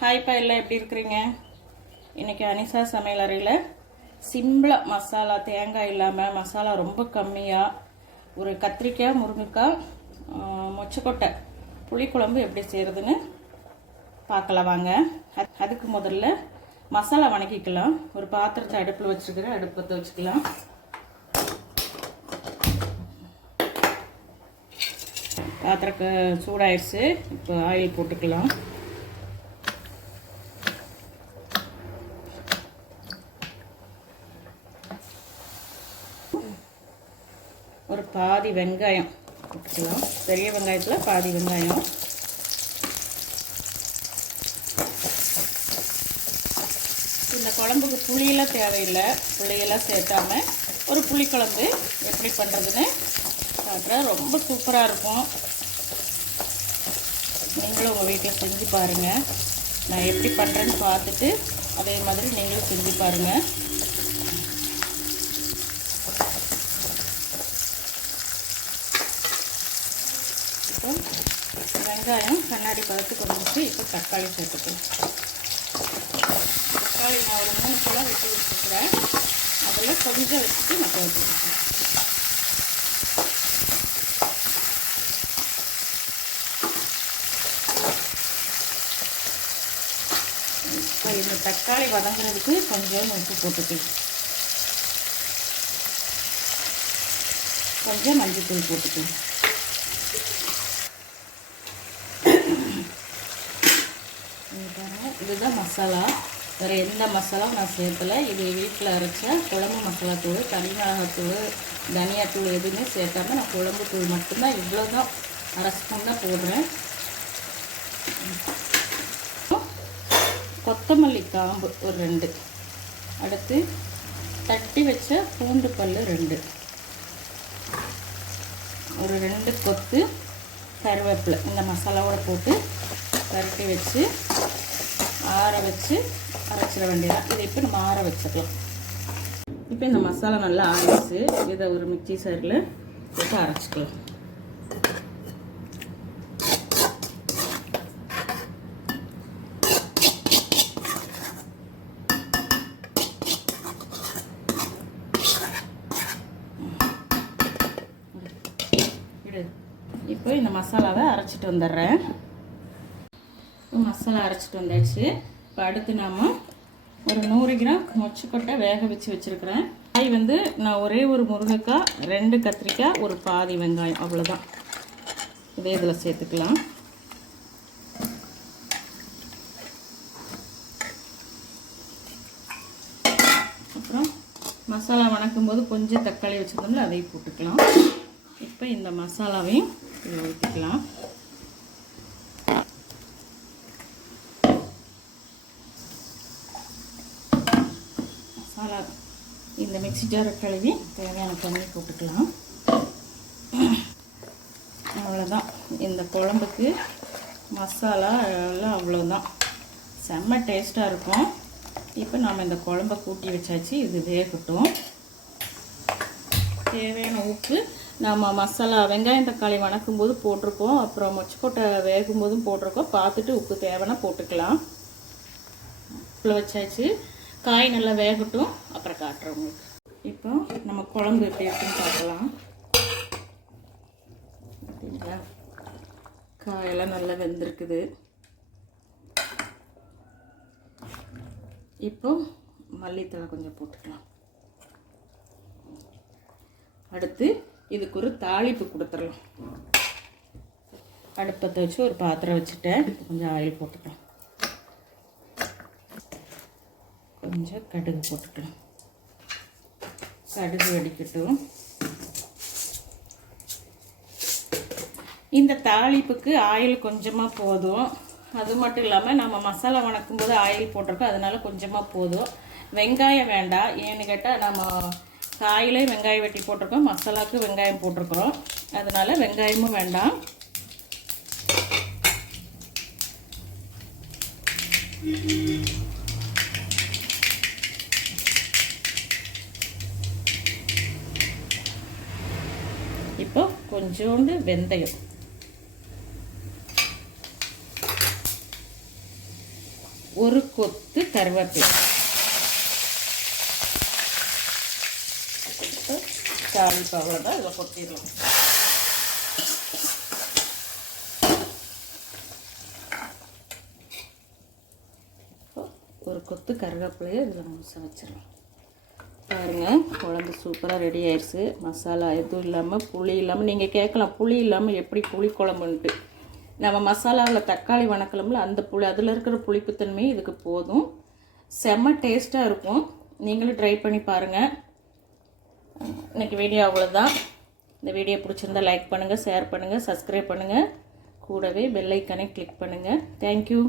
ஹாய்ப்பா எல்லாம் எப்படி இருக்கிறீங்க? இன்றைக்கி அனிசா சமையல் அறையில் சிம்பிளாக மசாலா தேங்காய் இல்லாமல் மசாலா ரொம்ப கம்மியாக ஒரு கத்திரிக்காய் முருங்கைக்காய் மொச்சக்கொட்டை புளிக்குழம்பு எப்படி செய்கிறதுன்னு பார்க்கலாம் வாங்க. அது- அதுக்கு முதல்ல மசாலா வணக்கிக்கலாம். ஒரு பாத்திரத்தை அடுப்பில் வச்சுருக்கிறேன் அடுப்பு பற்ற வச்சுக்கலாம். பாத்திரக்கு சூடாயிடுச்சு இப்போ ஆயில் போட்டுக்கலாம். ஒரு பாதி வெங்காயம் போட்டுக்கலாம். பெரிய வெங்காயத்தில் பாதி வெங்காயம். இந்த குழம்புக்கு புளியெல்லாம் தேவையில்லை. புளியெல்லாம் சேர்த்தாம ஒரு புளிக்குழம்பு எப்படி பண்ணுறதுன்னு காட்டுறேன் ரொம்ப சூப்பராக இருக்கும். நீங்களும் உங்கள் வீட்டில் செஞ்சு பாருங்கள் நான் எப்படி பண்ணுறேன்னு பார்த்துட்டு அதே மாதிரி நீங்களும் செஞ்சு பாருங்கள் வெங்காயம் கண்ணாடி பதத்துக்கு வந்துட்டு இப்போ தக்காளி சேர்த்துக்கலாம். தக்காளி நான் ஒரு மூணு கிலோ வெட்டி வச்சுருக்கிறேன். அதில் கொஞ்சம் வச்சுட்டு நான் போட்டுருக்கேன் இப்போ இந்த தக்காளி வதங்குறதுக்கு கொஞ்சம் உப்பு போட்டுக்கலாம் கொஞ்சம் மஞ்சள் போட்டுக்கலாம். இதுதான் மசாலா. வேறு எந்த மசாலாவும் நான் சேர்த்தலை இது வீட்டில் அரைச்ச குழம்பு மசாலாத்தூள் தூள் தனி மிளகாத்தூள் தனியாத்தூள் எதுவுமே சேர்க்காம நான் குழம்பு தூள் மட்டும்தான் இவ்வளோ தான் அரை ஸ்பூன் தான் போடுறேன். கொத்தமல்லி காம்பு ஒரு ரெண்டு. அடுத்து தட்டி வச்ச பூண்டு பல் ரெண்டு. ஒரு ரெண்டு கொத்து கருவேப்பிலை இந்த மசாலாவோட போட்டு பரட்டி வச்சு ஆற வச்சு அரைச்சிட வேண்டியதான் இதை இப்போ நம்ம ஆற வச்சுக்கலாம். இப்போ இந்த மசாலா நல்லா ஆறிச்சு இதை ஒரு மிக்சி சைடில் போட்டு அரைச்சிக்கலாம். இப்போ இந்த மசாலாவை அரைச்சிட்டு வந்துடுறேன். இப்போ மசாலா அரைச்சிட்டு வந்தாச்சு. இப்போ அடுத்து நாம் ஒரு நூறு கிராம் மொச்சக்கொட்டை வேக வச்சு வச்சுருக்கிறேன். காய் வந்து நான் ஒரே ஒரு முருங்கைக்காய் ரெண்டு கத்திரிக்காய் ஒரு பாதி வெங்காயம் அவ்வளோதான் இதே இதில் சேர்த்துக்கலாம். அப்புறம் மசாலா வணக்கும் போது கொஞ்சம் தக்காளி வச்சுருந்தோம்ல அதையும் போட்டுக்கலாம். இப்போ இந்த மசாலாவையும் இதில் ஊற்றிக்கலாம் ஆனால் இந்த மிக்ஸி ஜாரை கழுவி தேவையான தண்ணி போட்டுக்கலாம். அவ்வளோதான் இந்த குழம்புக்கு மசாலா எல்லாம் அவ்வளோதான் செம்ம டேஸ்ட்டாக இருக்கும். இப்போ நாம் இந்த குழம்ப கூட்டி வச்சாச்சு இது வேகட்டும். தேவையான உப்பு நம்ம மசாலா வெங்காயம் தக்காளி வணக்கும் போது போட்டிருக்கோம். அப்புறம் மொச்சக்கொட்டை வேகும் போதும் போட்டிருக்கோம். பார்த்துட்டு உப்பு தேவைன்னா போட்டுக்கலாம். உப்பில் வச்சாச்சு. காய் நல்லா வேகட்டும் அப்புறம் காட்டுறோம் உங்களுக்கு. இப்போ நம்ம குழம்பு எப்படி இருக்குன்னு பார்க்கலாம். பார்த்தீங்களா? காயெல்லாம் நல்லா வெந்திருக்குது. இப்போ மல்லித்தலை கொஞ்சம் போட்டுக்கலாம். அடுத்து இதுக்கு ஒரு தாளிப்பு கொடுத்துடலாம். அடுப்பத்தை வச்சு ஒரு பாத்திரம் வச்சுட்டேன். கொஞ்சம் ஆயில் போட்டுக்கலாம். கொஞ்சம் கடுகு போட்டுக்கலாம். கடுகு வெடிக்கட்டும். இந்த தாளிப்புக்கு ஆயில் கொஞ்சமாக போதும். அது மட்டும் இல்லாமல் நம்ம மசாலா வணக்கும் போது ஆயில் போட்டிருக்கோம். அதனால் கொஞ்சமாக போதும். வெங்காயம் வேண்டாம். ஏன்னு கேட்டால் நம்ம காயிலே வெங்காயம் வெட்டி போட்டிருக்கோம். மசாலாவுக்கு வெங்காயம் போட்டிருக்கிறோம். அதனால் வெங்காயமும் வேண்டாம். இப்போ கொஞ்சோண்டு வெந்தயம். ஒரு கொத்து கருவேப்பிலை. தாளிப்பு அவ்வளோதான் இதில் கொட்டிடலாம் ஒரு கொத்து கருவேப்பிலையை இதில் முழுசாக வச்சிடலாம் பாருங்கள் குழம்பு சூப்பராக ரெடி ஆயிடுச்சு மசாலா எதுவும் இல்லாமல் புளி இல்லாமல் நீங்கள் கேட்கலாம் புளி இல்லாமல் எப்படி புளி குழம்புன்ட்டு. நம்ம மசாலாவில் தக்காளி வணக்கலம்ல அந்த புளி அதில் இருக்கிற புளிப்புத்தன்மை இதுக்கு போதும். செம்ம டேஸ்ட்டாக இருக்கும். நீங்களும் ட்ரை பண்ணி பாருங்கள் இன்றைக்கி வீடியோ அவ்வளோதான் இந்த வீடியோ பிடிச்சிருந்தா லைக் பண்ணுங்கள் ஷேர் பண்ணுங்கள் சப்ஸ்கிரைப் பண்ணுங்கள் கூடவே பெல் கிளிக் பண்ணுங்கள் தேங்க்யூ